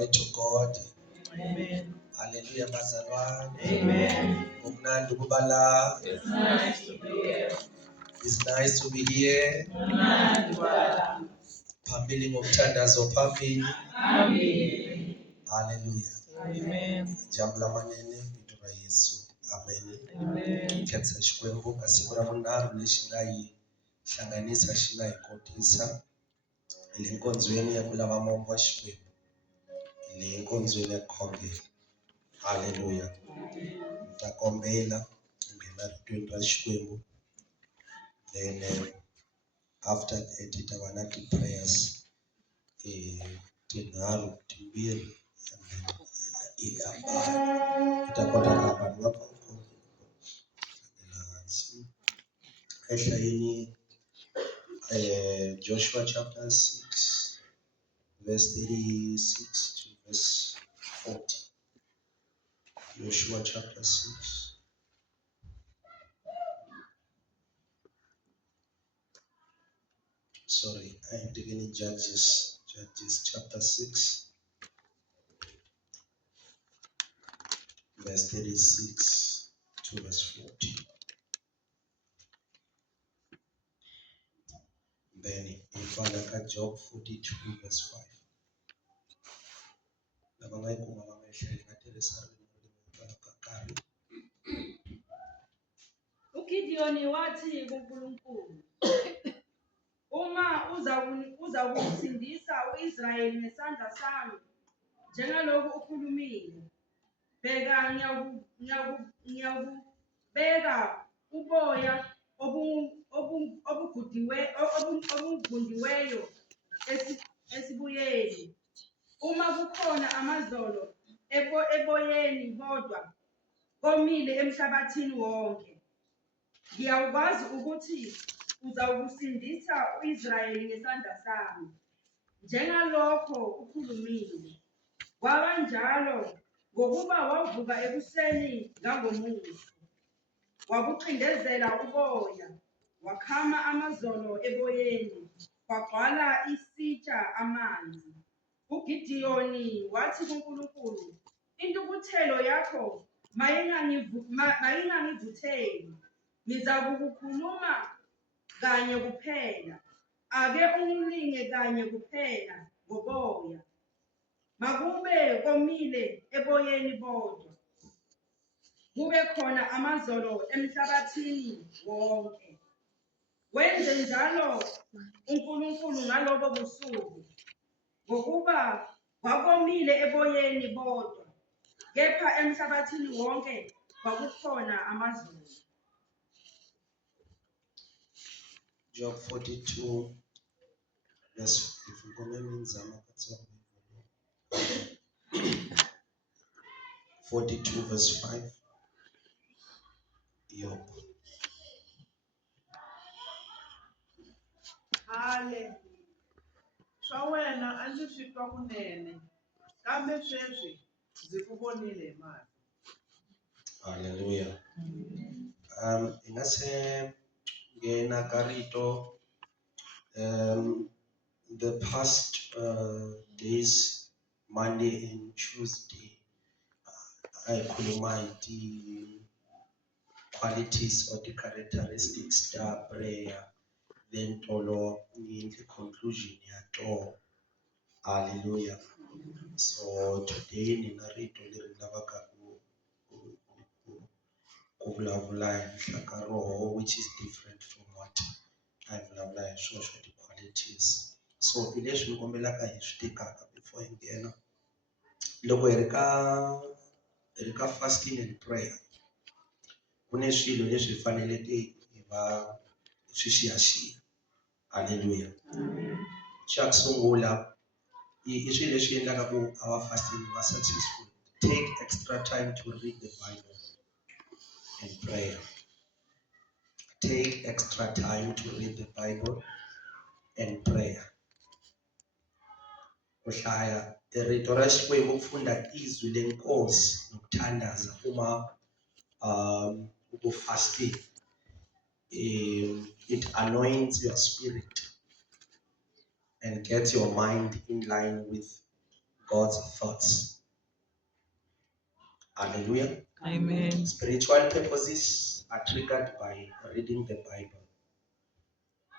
Glory to God. Amen. Hallelujah, bazalwane. Amen. Ukunandi ukubala. It's nice to be here. It's nice to be here. Ukunandi ukubala. Phambili ngokuthandazo phambili. Amen. Hallelujah. Amen. Jabula manene vito ra Yesu. Amen. Amen. Khetsa Xikwembu ka siku ra vunharhu lexi nga yi hlanganisa xi nga hi kotisa hi le nkondzweni ya ku lava mongo wa Xikwembu, hi le nkondzweni ya khongelo. Hallelujah. Ta kombela nghena ritweni ra Xikwembu, then after that ta va na ti-prayers tinharhu timbirhi, and then hi ta kota ku vanhu va hansi ehlayeni Joshua chapter 6 verse 36 to verse 40. Joshua chapter 6. Sorry, I'm taking in Judges chapter 6 verse 36 to verse 40. Then in Father Job 42 verse 5. uGidiyoni wathi kuNkulunkulu, uma uzakusindisa u-Israyeli ngesandla sami njengalokhu ukhulumile, bheka ngiyakubeka uboya obungundiweyo esibuyeni. Uma kukhona amazolo eboyeni bodwa komile emhlabathini wonke, ngiyakwazi ukuthi uzawukusindisa u-Israyeli ngesandla sami njengalokho ukhulumile. Kwaba njalo ngokuba wavuka ekuseni ngangomuso, wabucindezela uboya, wakhama amazolo eboyeni, kwagcwala isitsha amanzi. uGidiyoni wathi kuNkulunkulu, intukuthelo yakho mayingangivutheli, ngizakukhuluma kanye kuphela. Ake ungilinge kanye kuphela ngoboya, makube komile eboyeni bodwa, kube khona amazolo emhlabathini wonke. Wenze njalo uNkulunkulu ngalobo busuku, ngokuba kwakomile eboyeni bodwa, kepha emhlabathini wonke kwakukhona amazolo. Job 42 verse 42 verse 5. Job. Hale. Swa wena a ndzi swi twa kunene, kambe sweswi ndzi ku vonile mali. Hallelujah. Ingase ngena ka rito the past days, Monday and Tuesday, I khuluma hi ti qualities or the characteristics ta prayer, then tolo ni the conclusion ya to. Hallelujah. So today nina rito leri lavaka ku vulavula hi nhlaka roho, which is different from what I vulavula hi swona the qualities. So hi leswi ni kombelaka hi swi tekaka before hi nghena. Loko hi ri ka fasting and prayer, ku ne swilo leswi hi faneleke hi va swi xiyaxiya. Hallelujah. Xa ku sungula i swilo leswi endlaka ku our fasting was successful. Take extra time to read the Bible and prayer. Take extra time to read the Bible and prayer. Uhlaya irito ra Xikwembu, ukufunda izwi lenkosi nokuthandaza uma uku fasting. It anoints your spirit and gets your mind in line with God's thoughts. Hallelujah. Amen. Spiritual purposes are triggered by reading the Bible.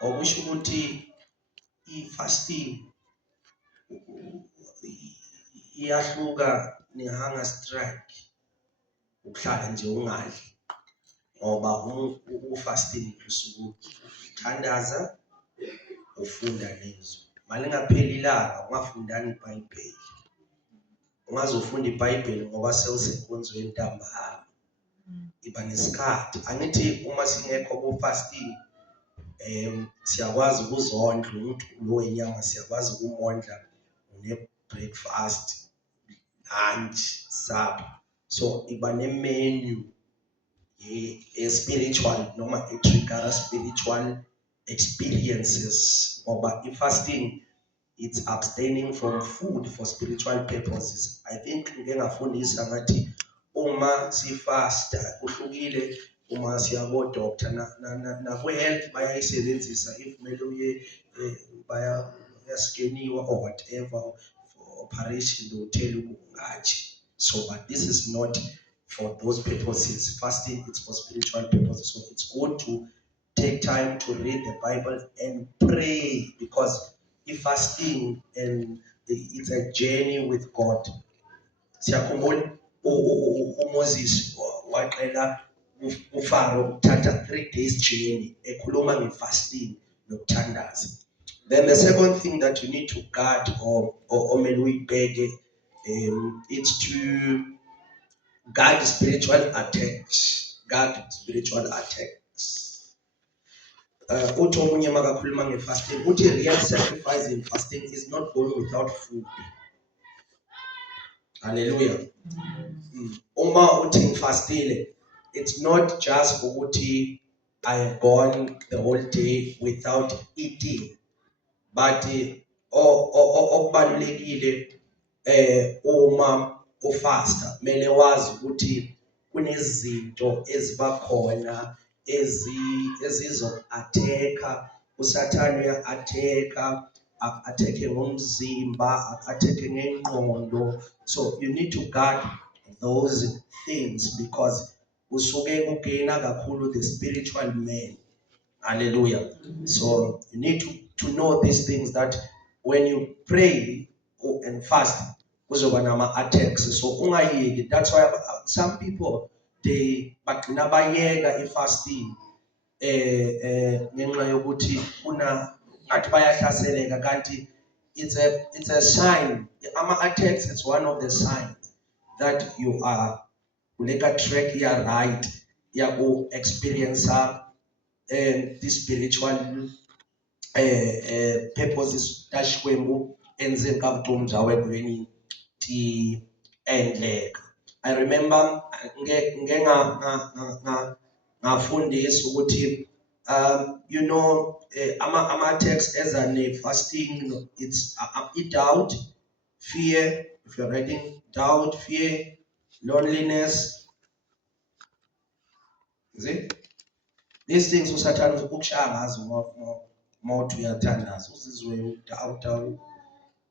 Okusho ukuthi fasting iyahluka ne-hunger strike, ukuhlala nje ungadli, ngoba fasting usuku uthandaza, ufunda nezwi. Malingapheli ilanga ungafundanga iBhayibheli, ungazofunda iBhayibheli ngoba sewusenkonzweni ntambama, iba nesikhathi. Angithi uma singekho ku-fasting siyakwazi ukuzondla umuntu lo wenyama, siyakwazi ukumondla une-breakfast, lunch, supper. So iba ne-menu spiritual noma trigger spiritual experiences, ngoba i-fasting it's abstaining from food for spiritual purposes. I think ngeke ngafundisa ngathi uma sifasta kuhlukile uma siya ko-doctor na kwe-health bayayisebenzisa if kumele uye bayaskeniwa or whatever for operation, they will tell you ungaji. So but this is not for those purposes. Fasting it's for spiritual purposes. So it's good to take time to read the Bible and pray, because if fasting and it's a journey with God. Siyakhumbula uMoses waqela uFaro uthatha 3 days journey ekhuluma nge-fasting nokuthandaza. Then the second thing that you need to guard or uyibheke it's to guard spiritual attacks. Uthi omunye makakhuluma nge-fasting uthi real sacrifice in fasting is not going without food. Hallelujah. Uma uthi ngifastile, it's not just ukuthi I have gone the whole day without eating, but okubalulekile uma ufasta mele wazi ukuthi kunezinto eziba khona ezizo-attack-a. Usathane uya-attack ngomzimba, attack ngengqondo. So you need to guard those things, because usuke kugaina kakhulu the spiritual man. Hallelujah. So you need to know these things, that when you pray and fast kuzoba nama attacks. So ungayeki. That's why some people they bagcina bayeka ifasting ngenxa yokuthi ngathi bayahlaseleka, kanti it's a sign. Ama-attacks, it's one of the signs that you are kuleka track ya right ya ku experience the spiritual purposes ta Xikwembu endzeni ka vutomi bya wena kweni ti endleka. I remember ngafundisa ukuthi you know ama-attacks eza ne-fasting, it's doubt, fear. If you're writing, doubt, fear, loneliness. Is it? These things usathanda ukushaya ngazo moto uyathandaza, uzizwe udawuda,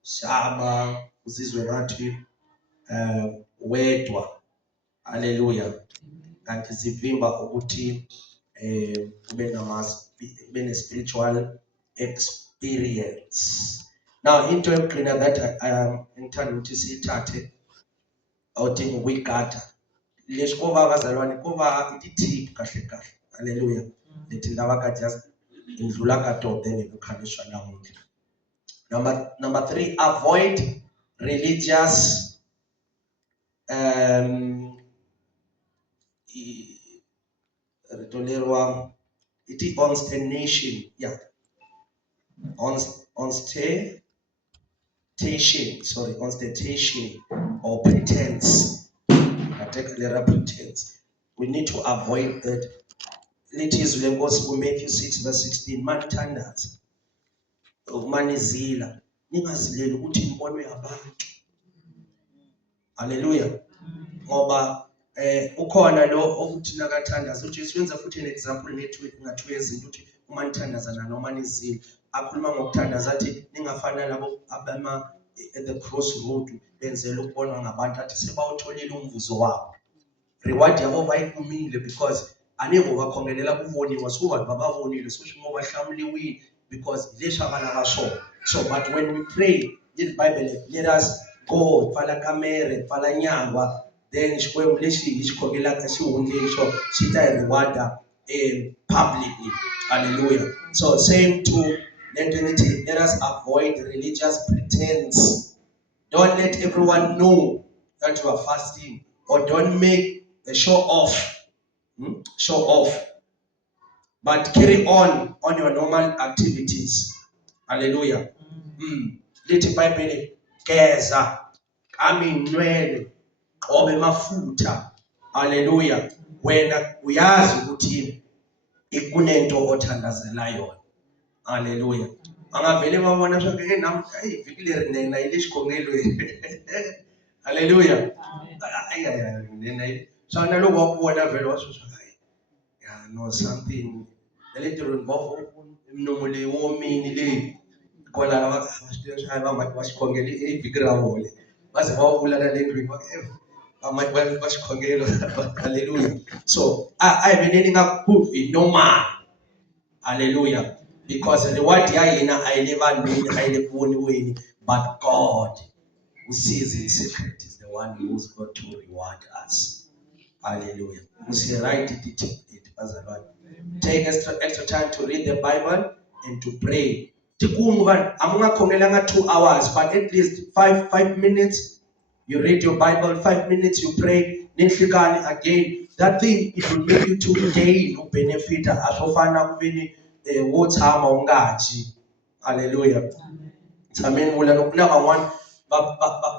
shaba, uzizwe ngathi wedwa. Hallelujah. Kanti zivimba ukuthi ube ne-spiritual experience. Now into yokugcina that ngithanda ukuthi siyithathe awudinga ukuyigada leshikova abazalwane kuba itip kahle kahle. Hallelujah. Lethi ndaba kade indlula kadoda ngekukhalishwa namuhla. Number 3, avoid religious consternation. Yeah. Consternation or pretense. Particularly pretense. We need to avoid that. Let is Gospel Matthew 6:16. Man thandaza, umanizila, ningazileli ukuthi imbono yabantu. Hallelujah. Ngoba ukhona lo okuthi nakathandaza. uJesu wenza futhi an example ngathiwe izinto ukuthi uma nithandazana noma nizile, akhuluma ngokuthandaza athi ningafana labo at the crossroad benzela ukubonwa ngabantu athi sebawutholile umvuzo wabo. Reward yabo bayiphumile because anebo bakhongelela kuvoniwa so bantu babavonile so shimo bahlamliwile because lesha balaka so but when we pray in the Bible let us go pfala kamere pfala nyangwa then xikwembu lexi xi khongelaka xi hundle xo xi ta hi reward publicly. Hallelujah. So same to let us avoid religious pretense. Don't let everyone know that you are fasting, or don't make a show off. But carry on your normal activities. Hallelujah. Lithi iBhayibheli geza aminwele qobe mafutha. Hallelujah. Wena uyazi ukuthi ikunento othandazela yona. Hallelujah. Angavele babona sonke ke nami iviki leri nena ile xikhongelweni. Hallelujah. Nena sana loko wakubona vele washo yeah, no something a little involved imnomo le womini le kola la basishaya basikhongela iviki rawo le baze bawulala le ndwi amanye basikhongela. Hallelujah. So I been ngakuvi normal. Hallelujah. Because the reward yayina ayilebani but God who sees in secret is the one who's going to reward us. Hallelujah. You see, write it as a Lord. Take extra time to read the Bible and to pray. I'm not going 2 hours, but at least 5 minutes. You read your Bible, 5 minutes you pray. Again, that thing it will make you to gain or benefit. Hallelujah. Amen.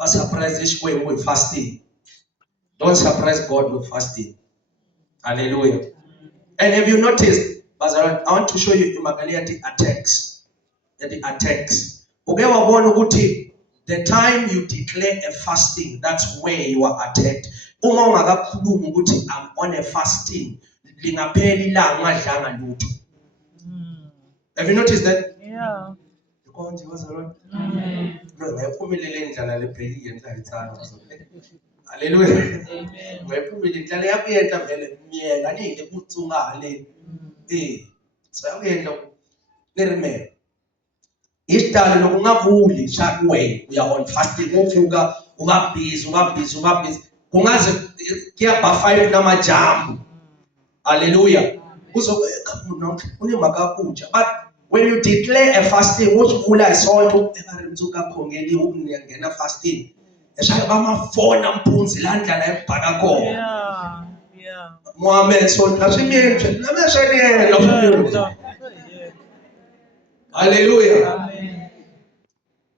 Surprise with fasting. Don't surprise God with fasting. Hallelujah. And have you noticed, I want to show you the attacks. The attacks. The time you declare a fasting, that's where you are attacked. I'm on a fasting. Have you noticed that? Yeah. Hallelujah. Amen. Isitali lokungavuli shakwe uya on fasting uvuka uba busy kungaze kuyaba 5 namajambu. Hallelujah. Uzobeka umuntu unemaka kuja but when you declare a fasting uvula isonto ebarimzuka khongeli ukungena fasting eshaya bamafona mpunzi landla ebhaka khona. Yeah. Mohammed sonto asimyenze namashene. Hallelujah. Amen.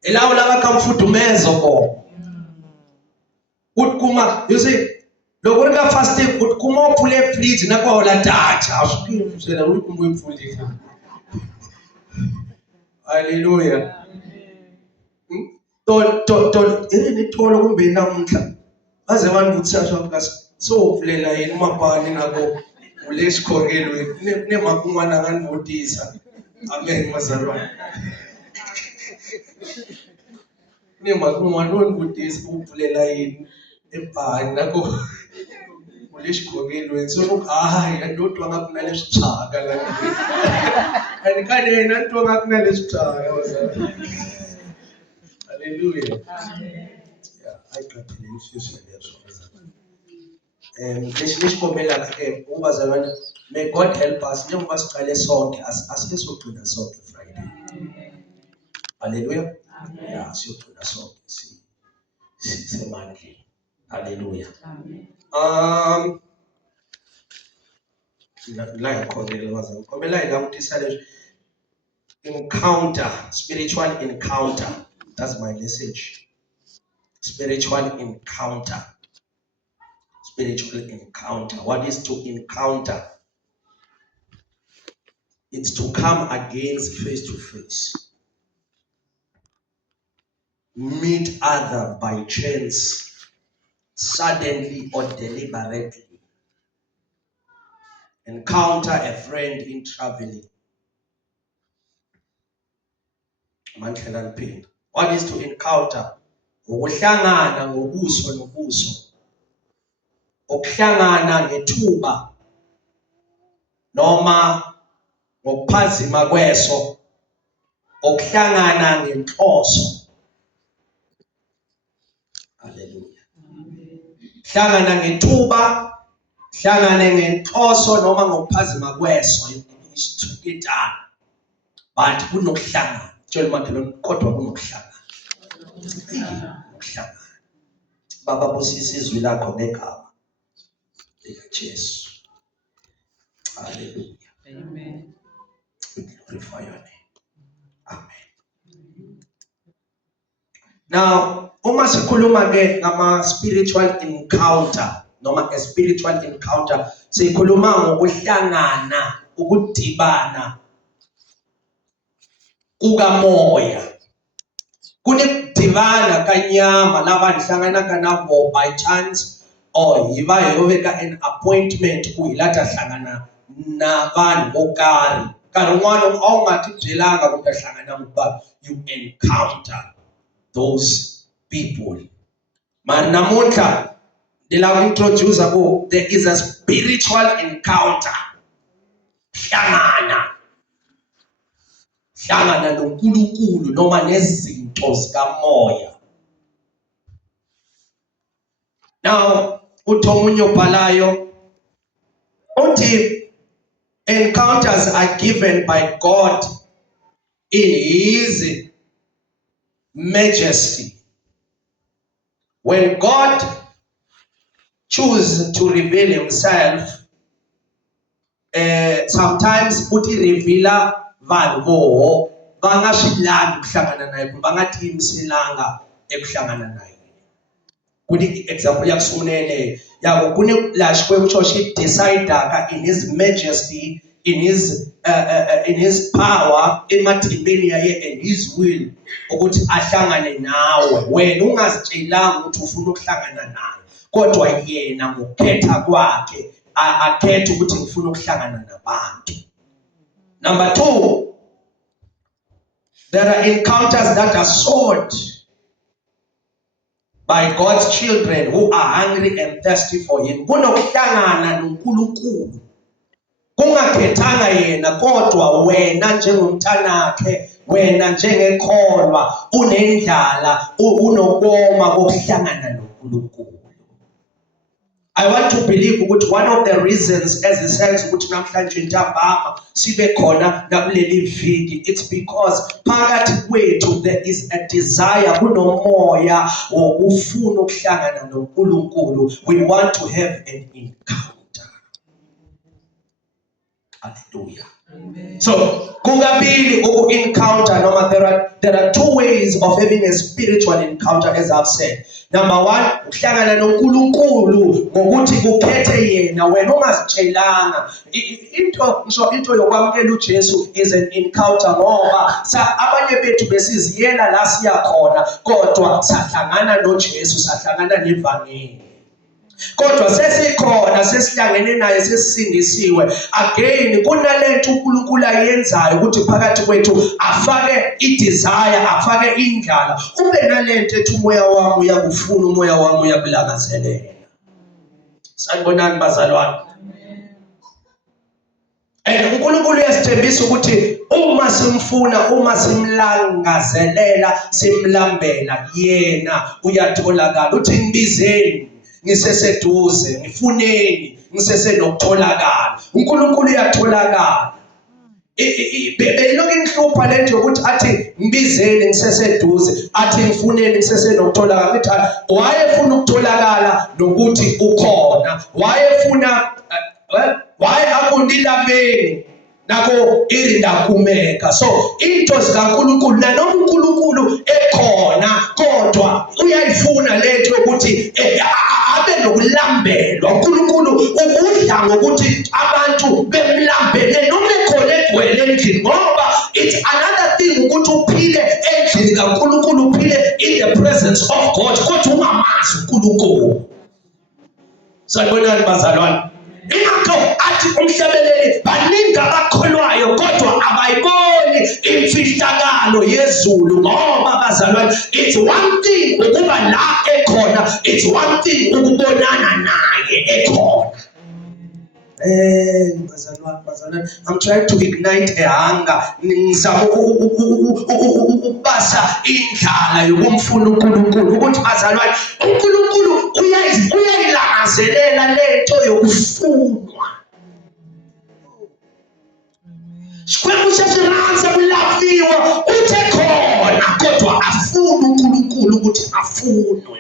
Elawu labakamfudumezo ko. Utkuma, you see, loko ri ka fasting utkuma uphule fridge na kwahola data. Awusukile uyikumbuye umfundisi. Hallelujah. Ini tolo kumbe namuhla. Baze banivutisa shaka so uvulela yini mabhani nako ulesikhongelo nemakunwana nganivutisa. Amen mazalwane. Nemakunwana nivutisa uvulela yini ebhani nako ulesikhongelo so hayi ndodwa ngakunale sichaka la. Andikane nanto ngakunale sichaka mazalwane. Hallelujah. Amen. Yeah, I got the infusion there. May God help us. Friday. Hallelujah. Yeah, hallelujah. Encounter, spiritual encounter. That's my message. Spiritual encounter. Spiritual encounter. What is to encounter? It's to come against face to face. Meet other by chance, suddenly or deliberately. Encounter a friend in traveling. Mantle and pain. What is to encounter? Ukuhlangana ngobuso nobuso. Ukuhlangana ngethuba noma ngokuphazima kweso. Ukuhlangana ngenhloso. Hallelujah. Hlangana ngethuba, hlangana ngenhloso noma ngokuphazima kweso. Isithuketana. But kunokuhlangana. Tshela umakhelwane kodwa kunokuhlangana. Ukuhlangana. Baba busisa izwi lakho ngegama likaJesu. Hallelujah. Amen. We glorify your name. Amen. Now, uma sikhuluma ke ngama spiritual encounter noma a spiritual encounter, sikhuluma ngokuhlangana, ukudibana kukamoya. Kunekudibana kanyama laba nihlangana kanabo by chance or yiba yoveka an appointment kuyilata hlangana nabantu bokari. Karunwana awungathi bjelanga ukuthi hlangana ngoba you encounter those people. Mara namuntlha ndila introduce ko there is a spiritual encounter. Hlangana noNkulunkulu noma nezinto zikamoya. Now uTomunye ubhalayo uthi encounters are given by God in His majesty. When God chooses to reveal Himself, sometimes uthi reveala vanhu vangaswilanga kuhlangana naye, vangathi yimiselanga ekuhlangana naye. Kuni example ya kusunene yabo kuni la Xikwembu xo xi decide in His majesty, in his power, emathembeni ya ye and His will ukuthi ahlangane nawe. Wena ungazitshelanga ukuthi ufuna ukuhlangana naye, kodwa yena ngokukhetha kwakhe akhetha ukuthi ngifuna ukuhlangana nabantu. Number 2, there are encounters that are sought by God's children who are hungry and thirsty for Him. Kunokuhlangana noNkulunkulu. Kungakhethanga yena kodwa wena njengomntanakhe, wena njengekholwa unendlala, unokoma kokuhlangana noNkulunkulu. I want to believe ukuthi one of the reasons as it says ukuthi namhlanje ntambama sibe khona nakuleli viki, it's because phakathi kwethu there is a desire, kunomoya wokufuna ukuhlangana noNkulunkulu. We want to have an encounter. Hallelujah. Amen. So kungabili uku-encounter noma there are 2 ways of having a spiritual encounter, as I've said. Number 1, ukuhlangana noNkulunkulu ngokuthi ukhethe yena wena ungazitshelanga. Into yokwamukela uJesu is an encounter ngoba abanye bethu besiziyela la siya khona kodwa sahlangana noJesu, sahlangana nevangeli. Kodwa sesikhona sesihlangene naye sesisindisiwe. Again kunalento uNkulunkulu ayenzayo ukuthi phakathi kwethu afake idesire, afake indlala. Ube nalento ethi umoya wami uyakufuna, umoya wami uyakulangazelela. Sanibonani bazalwane. And uNkulunkulu uyasithembisa ukuthi uma simfuna, uma simlangazelela, simlambela, yena uyatholakala. Uthi ngibizeni ngiseseduze, ngifuneni ngisesenokutholakala. uNkulunkulu uyatholakala. Belokhu ngihlupha lento yokuthi athi ngibizeni ngiseseduze, athi ngifuneni ngisesenokutholakala. Ngithi wayefuna ukutholakala nokuthi ukhona, wayefuna akundilabeni nako irindakumeka. So into zikaNkulunkulu nanoma uNkulunkulu ekhona kodwa uyayifuna lento ukuthi abe nokulambelwa. uNkulunkulu ukudla ngokuthi abantu bemlambele noma ekhona egcwele endlini, ngoba it's another thing ukuthi uphile endlini kaNkulunkulu, uphile in the presence of God kodwa ungamazi uNkulunkulu. Sanibonani bazalwane. ingakho athi umhlabeleli baningi abakholwayo kodwa abayiboni imfihlakalo yezulu. Ngoba bazalwane, it's one thing ukuba la ekhona, it's one thing ukubonana naye ekhona. Bazalwane, I'm trying to ignite a hunger. Ngizama ukubasa indlala yokumfuna uNkulunkulu ukuthi bazalwane, uNkulunkulu uyayilangazelela lento yokufunwa. Sikwembu sesiranza kulaviwa uthe khona kodwa afuna uNkulunkulu ukuthi afunwe.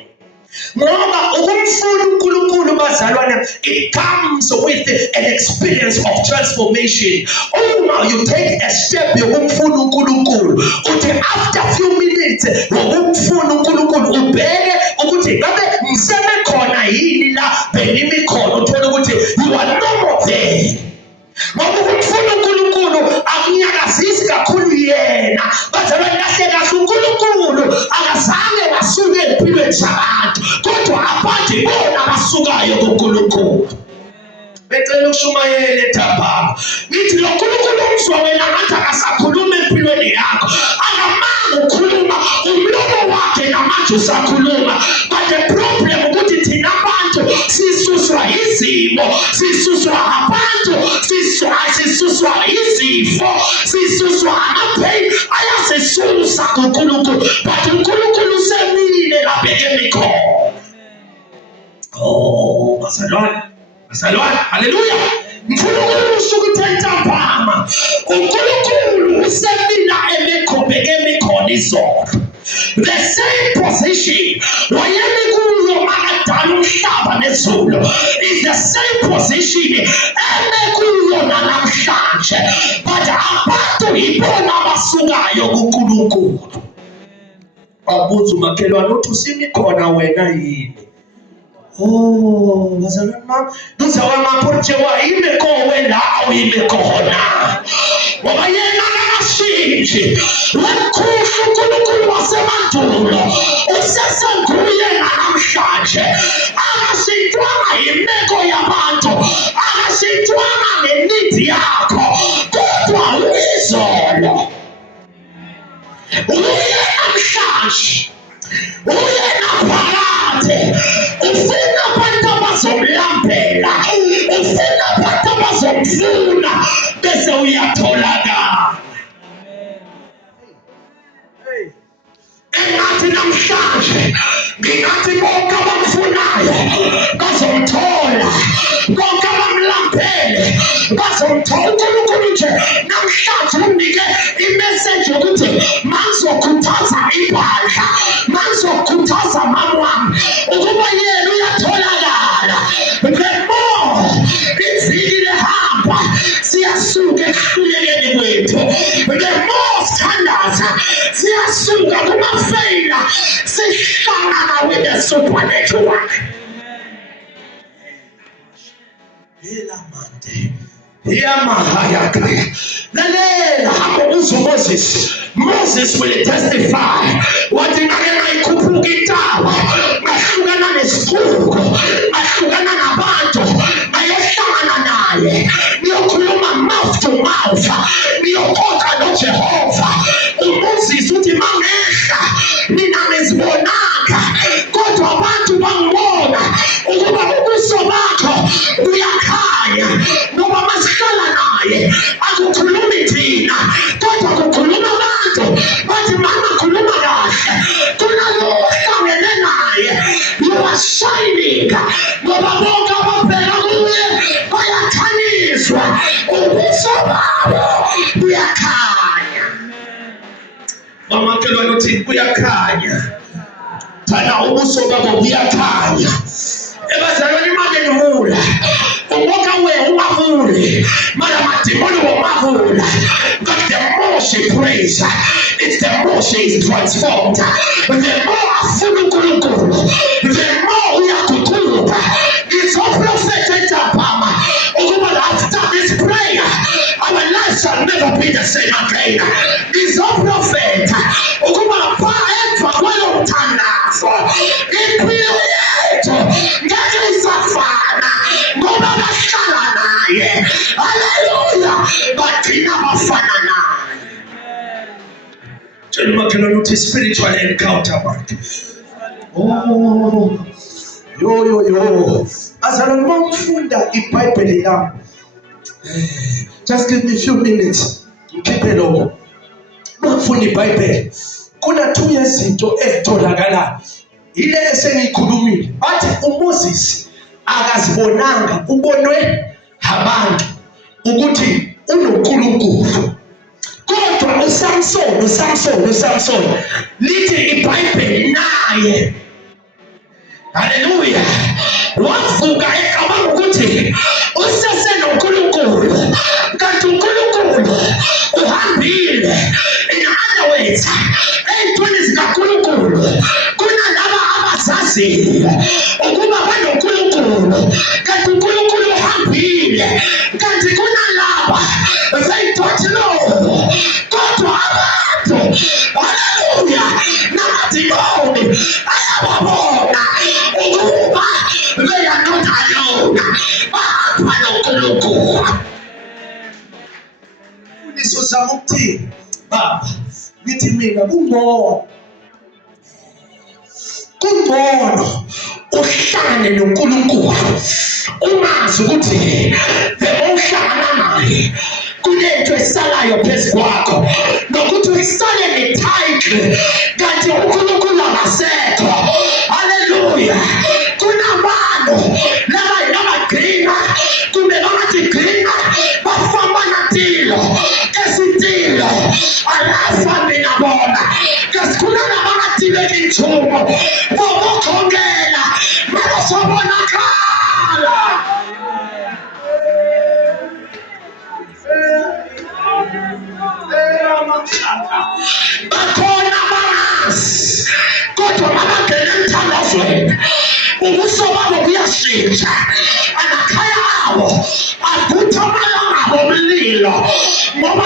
Ngoba ukumfuna uNkulunkulu bazalwane, it comes with an experience of transformation. Uma you take a step yokumfuna uNkulunkulu, uthi after few minutes wokumfuna uNkulunkulu ubheke ukuthi ngabe ngiseme khona yini la benimi khona, uthola ukuthi you are no more there. Ngoba ukumfuna uNkulunkulu akunyakazisi kakhulu yena. Bazalwane, kahle kahle uNkulunkulu akazange wasuke empilweni zabantu, kodwa abantu bona basukayo kuNkulunkulu. Becela ukushumayela ethambama ngithi lo Nkulunkulu umzwa wena ngathi akasakhuluma empilweni yakho, akamanga ukhuluma, umlomo wakhe namanje usakhuluma. But the problem ukuthi thina abantu sisuswa izimo, sisuswa abantu, sisuswa izifo, sisuswa amapain ayasisusa kuNkulunkulu. But uNkulunkulu usemile labheke mikhono. Oh bazalwane, haleluya. uNkulunkulu usukuthi ntambama, uNkulunkulu usemila emikhono izolo. The same position wayemi kuyo akadala umhlaba nezulu is the same position emekuyo namhlanje. But abantu yibona abasukayo kuNkulunkulu. Abuza umakhelwane uthi usimi khona wena yini? Oh, bazalwane bami, ngizawamaphorje wayime kowena awuyime khona. Ngoba yena akashintshi. Wemkhulu uNkulunkulu wasemandulo usesenguye namhlanje. Akashintwanga yimeko yabantu, akashintwanga ngenidi yakho, kodwa uyizolo, uye namhlanje, uye naphakade. Ufuna abantu abazomlambela, ufuna abantu abazomfuna, bese uyatholakala. Engathi namhlanje ngingathi bonke abamfunayo bazomthola, bonke abamlambele bazomthola. uNkulunkulu nje namhlanje unginike imessage yokuthi mangizokhuthaza ibandla, mangizokhuthaza mama wami ukuba yena uyatholakala. The more iviki lehamba siyasuka ekuhlulekeni kwethu, the more sithandaza siyasuka kumafeyila sihlangana with the supernatural. Lalela hamba uzwe Moses will testify wathi ngake ngayikhuphuka intaba, ngahlukana nesifuko, ngahlukana nabantu, ngayohlangana naye, ngiyokhuluma mouth to mouth, ngiyokhokha noJehova. uMoses uthi mangehla mina ngizibonanga, kodwa abantu bangibona ukuba ubuso bakho buyakhanya. Ngoba masihlala naye akukhulumi thina, kodwa kukhuluma abantu. Bathi mama khuluma kahle, kunalo ohlangene naye, you are shining. Ngoba bonke ababheka kuye bayakhaniswa, ubuso babo buyakhanya. Mama kelwane uthi buyakhanya, thana ubuso babo buyakhanya. Ebazalwane imali ngivula, ungoka we ungavuli, mara madimoni womavula. But the more she prays, it's the more she is transformed. The more afuna uNkulunkulu, the more uyakhuthuka. It's a prophetic ntambama ukuba after this prayer our lives shall never be the same again. It's a prophet ukuba emva kwalo mthandazo impilo yethu ngeke isafana, ngoba bahlala makhelwane uthi spiritual encounter manje. Oh, yo. Azalwane uma ufunda iBhayibheli yami, just give me a few minutes. Ngikhiphe lokho. Uma ufunda iBhayibheli, kuna 2 yezinto ezitholakalayo. Ile esengikhulumile. Bathi uMoses akazibonanga, ubonwe abantu ukuthi unoNkulunkulu. Kodwa uSamson lithi iBhayibheli naye, haleluya, wavuka ecabanga ukuthi usesenoNkulunkulu, kanti uNkulunkulu uhambile. In other words, ey'ntweni zikaNkulunkulu kunalaba abazaziyo ukuba banoNkulunkulu, kanti uNkulunkulu uhambile, kanti kunalaba they don't know. Kodwa abantu, haleluya, namadimoni ayababona ukuba they are not alone, bahamba noNkulunkulu. Uliso zami ukuthini? Baba, ngithi mina kungcono uhlangane noNkulunkulu, umazi ukuthi uhlangana naye kunento esalayo phezu kwakho, nokuthi usale ne-title kanti uNkulunkulu akasekho. Haleluya. Kunabantu labagcina kumbe bamatigcina bafamba natilo kesitilo alafambi nabona kesikhuna nabangatileki nchumo bobokhongela babasobonakala. Bakhona abangazi kodwa babangena emthandazweni ubuso babo buyashintsha, amakhaya abo avutha amalanga abo omlilo ngoba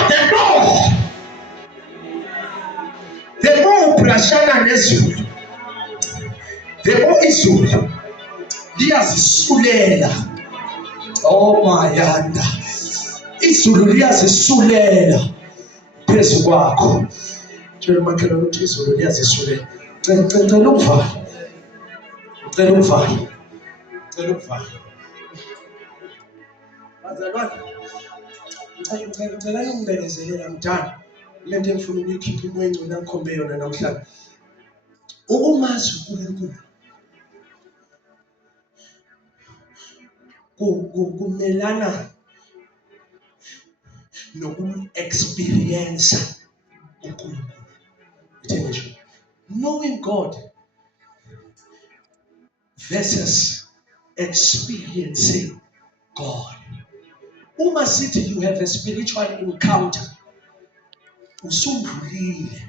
the more ubrashana nezulu, the more izulu liyazisulela. Oh mayanda, izulu liyazisulela phezu kwakho. Tshela makhelwane ukuthi izulu liyazisulela. Cela ukuvala. Bazalwane, ngicela ungibekezelela mdala. Le nto engifuna ukuyikhipha imwencu nangikhombe yona namhlanje. Ukumazi uNkulunkulu kumelana nokum-experience uNkulunkulu. Knowing God versus experiencing God. Uma sithi you have a spiritual encounter, usudlulile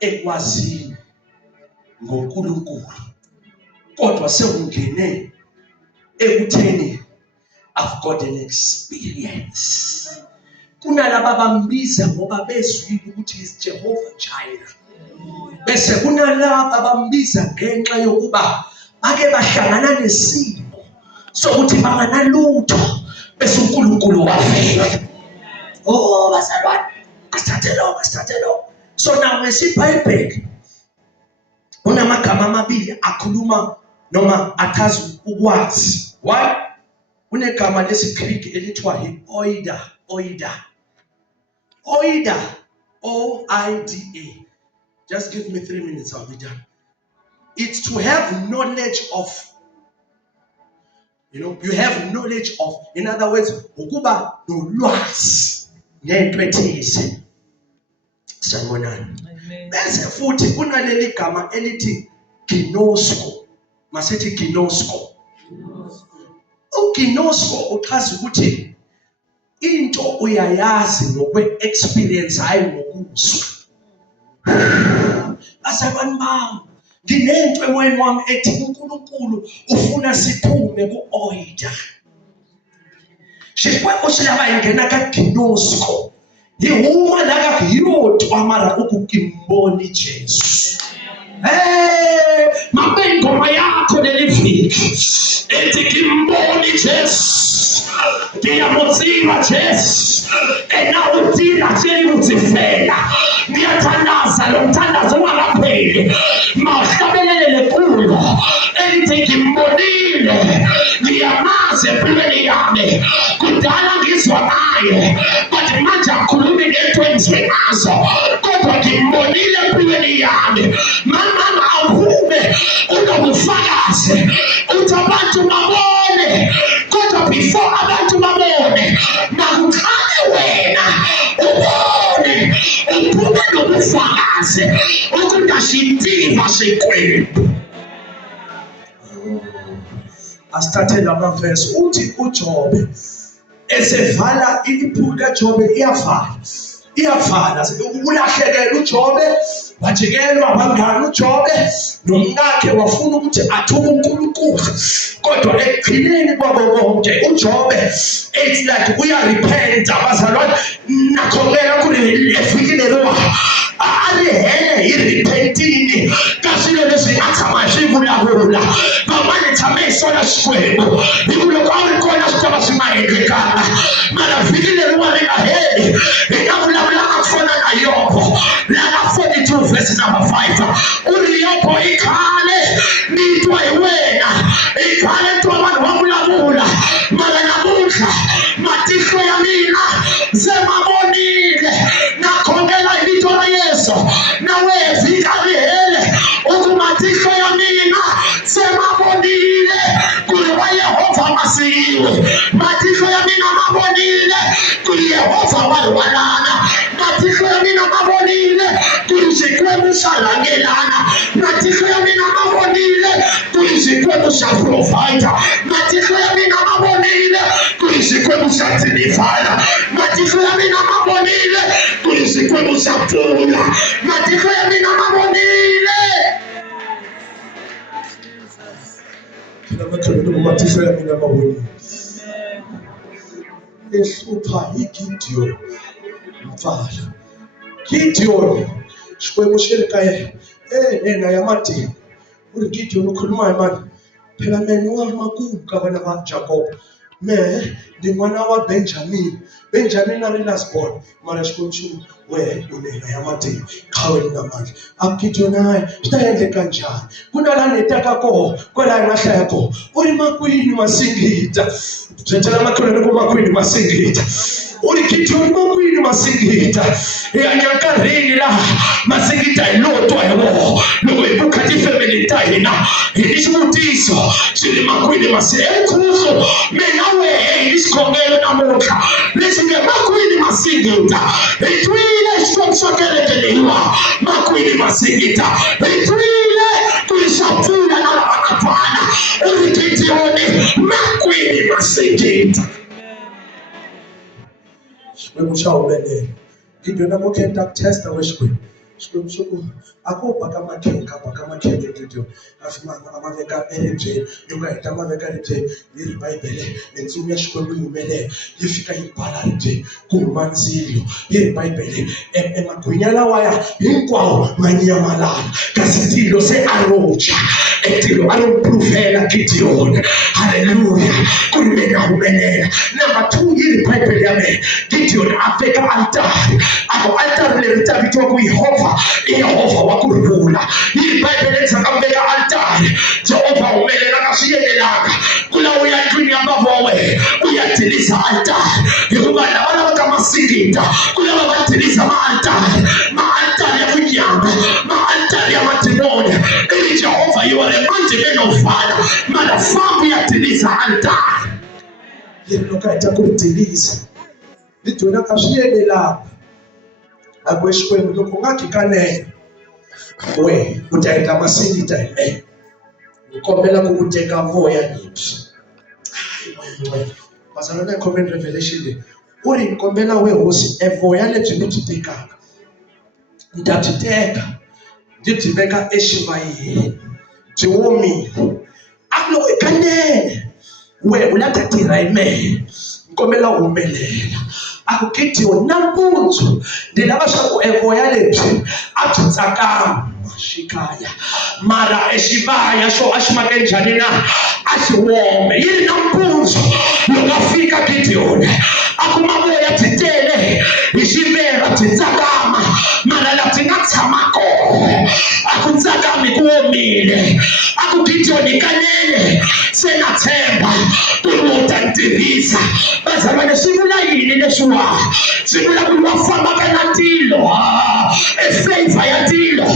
ekwazini ngoNkulunkulu, kodwa sewungene ekutheni I've got an experience. Kunalaba bambiza ngoba bezwile ukuthi is Jehovah Jireh, bese kunalaba bambiza ngenxa yokuba bake bahlangana nesimo sokuthi banganalutho bese uNkulunkulu wavela. Oh bazalwane, asithathe lo. So now ngesibhayibheli unamagama amabili akhuluma noma achaza ukwazi. Why? Unegama lesiGreek elithiwa oida. O-I-D-A. Just give me 3 minutes, I'll be done. It's to have knowledge of. You have knowledge of. In other words, ukuba nolwazi ngento ethize. Sanibonani. Bese futhi kunaleli gama elithi ginosko. Masithi ginosko. Uginosko uchaza ukuthi into uyayazi ngokwe-experience, hayi ngokuzwa. Asabani bami, nginento emoyeni wami ethi uNkulunkulu ufuna siphume ku-oida. Xikwembu xi lava hi nghena ka ginosko, hi huma la ka yodwa mara ukukimboni Jesu. Mambe ngoma yakho leli viki ethi kimboni Jesu, ngiyamuziva Jesu, na uthina tsheli utsifela ngiyathandaza lo mthandazo ungakapheli mawuhlabelele kulo elithi ngimbonile ngiyamazi empilweni yami kudala ngizwa naye but manje akhulumi ngento engiziwe ngazo kodwa ngimbonile empilweni yami mama awuphume unobufakazi uthi abantu babone kodwa before abantu babone makuqale wena ubone uphume nobufakazi ukundashintiva seqembu. Asithathele amavesi uthi uJobe esevala iphupho kaJobe iyafana ulahlekelwe uJobe wajikelwa abangani uJobe nomkakhe wafuna ukuthi athuke uNkulunkulu kodwa ekugcineni kwabo konke uJobe it's like uyarepenta bazalwane nakhongela kule efikile lo alihele irepentini kasilo lesingathama sivulavula bamane thame sona sikwebo ikulokho khona sithola simayekekana mara fikile lo walengaheli engavulavula akufona na Yobo la 42 verse number 5 uRiyobo ikhale nitwa iwena ikhale nto abantu wavulavula mara namuhla matihlo ya mina zemabonile nakhongela ibito la Yesu nawe vikarihele ukumatihlo ya mina zemabonile kuliwa Yehova masiwe matihlo ya mina mabonile kuli Yehova walwana matihlo ya mina mabonile kulizikwemu salangelana matihlo ya mina mabonile kulizikwemu sa provider matihlo ya mina mabonile kulizikwemu sa deliver matihlo ya mina mabonile kulizikwemu sa pula matihlo ya mina mabonile kila makalo matihlo ya mina mabonile ehlupha iGideon mfala Gideon xikwembu xi ri ka yena yamatini uri Gideon ukhuluma hi mani phela mena wa makumu ka vana va Jacob mehe ndi n'wana wa Benjamin a ri lastborn mara xikwembu xi wehe unena yamatini khaweni namandla Gideon hayi swi ta endleka njhani ku na laha ni hetaka koho kwalaha nga hlaya koho u ri makwini masingita byetela makhelweni ku makwini masingita uri Gideon makwini masingita hanya nkarhini laha masingita hi lotwa hi woho loko hi buka tifemeli ta hina hi xivutiso xi ri makwini ekhuso mina wehe hi xikhongelo namuntlha lexi nge makwini masingita hi twile xikwembu xa kereke leyiwa makwini masingita hi twile ku hi xa pfuna na lava nga twana uri Gideon makwini masingita xikwembu xa humelela Gideon amokhenta ku testa wexikwembu xikwembu xo ku a ko baka makhenge Gideon amaveka eribyeni loko heta maveka ribyeni yi ri Bibele ntsumi ya xikwembu yi humelela yi fika yi bala ribyeni ku huma ndzilo yi ri Bibele emagwinya lawaya hinkwawo ma nyamalala kasi tilo se a ro dya etilo a ro provela Gideon haleluya ku ri mina humelela number 2 yi ri Bibele ya mina Gideon a veka altari altari leri ta vitiwa ku Yehova wa ku rhula yi Bibele ndzhaka veka altari Jehova humelela ka swiyelelaka ku lawa ya ndlwini ya mbavo wa wena u ya tirhisa altari hikuva lava lavaka masingita ku lava va tirhisa maalitari ya vunyama maalitari ya madimoni ivi Jehova yi wa le mandzileni ofana mara fambu ya tirhisa altari yiri loko heta ku ri tirhisa li dyonaka swiyelelaka a ku xikwembu loko nga khikanene we u ta heta masingita hi me ni kombela ku u teka voya nyipsi bazalwana comment revelation leyi u ri kombela we hosi evoya lebyi ni byi tekaka ni ta byi teka ni byi veka exivayeni byi womile a loko i kanene we u la ta tirha hi mehe ni kombela u humelela Gideon nampundzu ndzi lava swa ku evoya lebyi a byi tsakama xikaya mara exivaya xo a xi make njhani na a xi wome yi ri nampundzu loko a fika Gideon a kuma voya byi tele hi xivera byi tsakama mara la byi nga tshama kona a ku tsakami ku omile a ku Gideon hikanene se na tshemba ku u ta ntirhisa bazalwane swi vula yini leswiwa swi vula ku va fambaka na tilo efavor ya tilo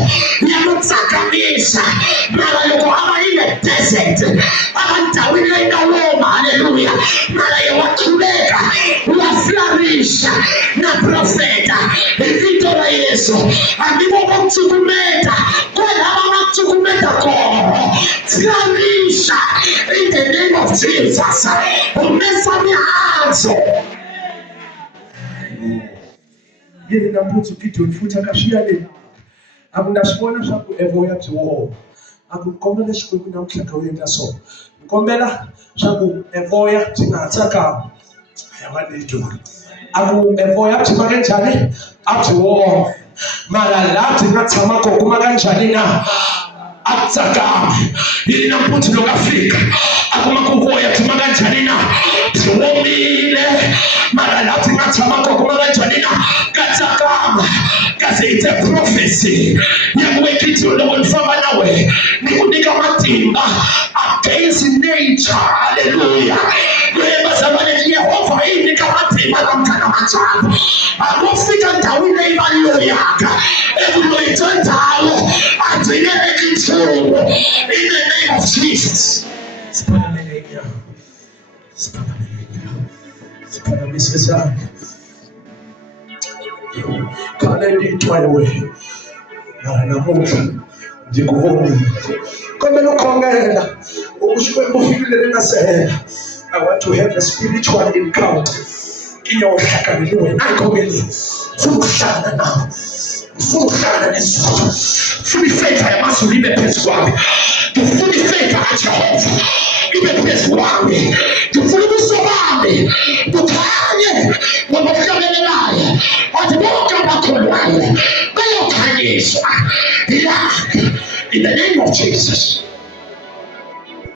ya ku tsakamisa mara loko a va yile desert a va ndhawini leyi nga woma haleluya mara ye wa khuleka wa flourisha na profeta hi vito ra Yesu hambi vo va tsukumeta kwalava va tsukumeta kona flourisha in the name of Jesus humesa mihandzu yini nampundzu Gideon futhi akashiya le a ku na swi vona swa ku evoya byi woma a ku kombela xikwembu namuntlha ka u endla so ni kombela swa ku evoya byi nga ha tsakami a va nitwa a ku evoya byi maka njhani a byi woma mara laha byi nga tshama kona ku maka njhani na a tsakama yini nampundzu loko a fika a kuma ku voya byi maka njhani na byi womile mara laha byi nga tshama kona ku maka njhani na ka tsakama kasi it's a prophecy ya ku Gideon loko ni famba na wena ni ku nyika matimba against nature haleluya bazalwane Yehova yi nyika matimba namtshana matshana a ku fika ndhawini leyi va loyaka evuloyi bya ndhawu a byi nge eki nchumu in the name of Jesus siphakamisesana khale nditwa iwe mara namuntlha ndzi ku vonile kombela u khongela u xikwembu fikile le na sehela I want to have a spiritual encounter kinya u hlakani ni wena a khongeli ufuna ukuhlangana nawe ufuna ukuhlangana nesizwe ufuna ifavor yamazulu ibe phezu kwami ufuna ifavor kaJehova ibe phezu kwami ufuna ubuso bami bukhanye ngoba uhlabelelayo wathi bonke abakholwayo bayokhanyiswa in the name of Jesus.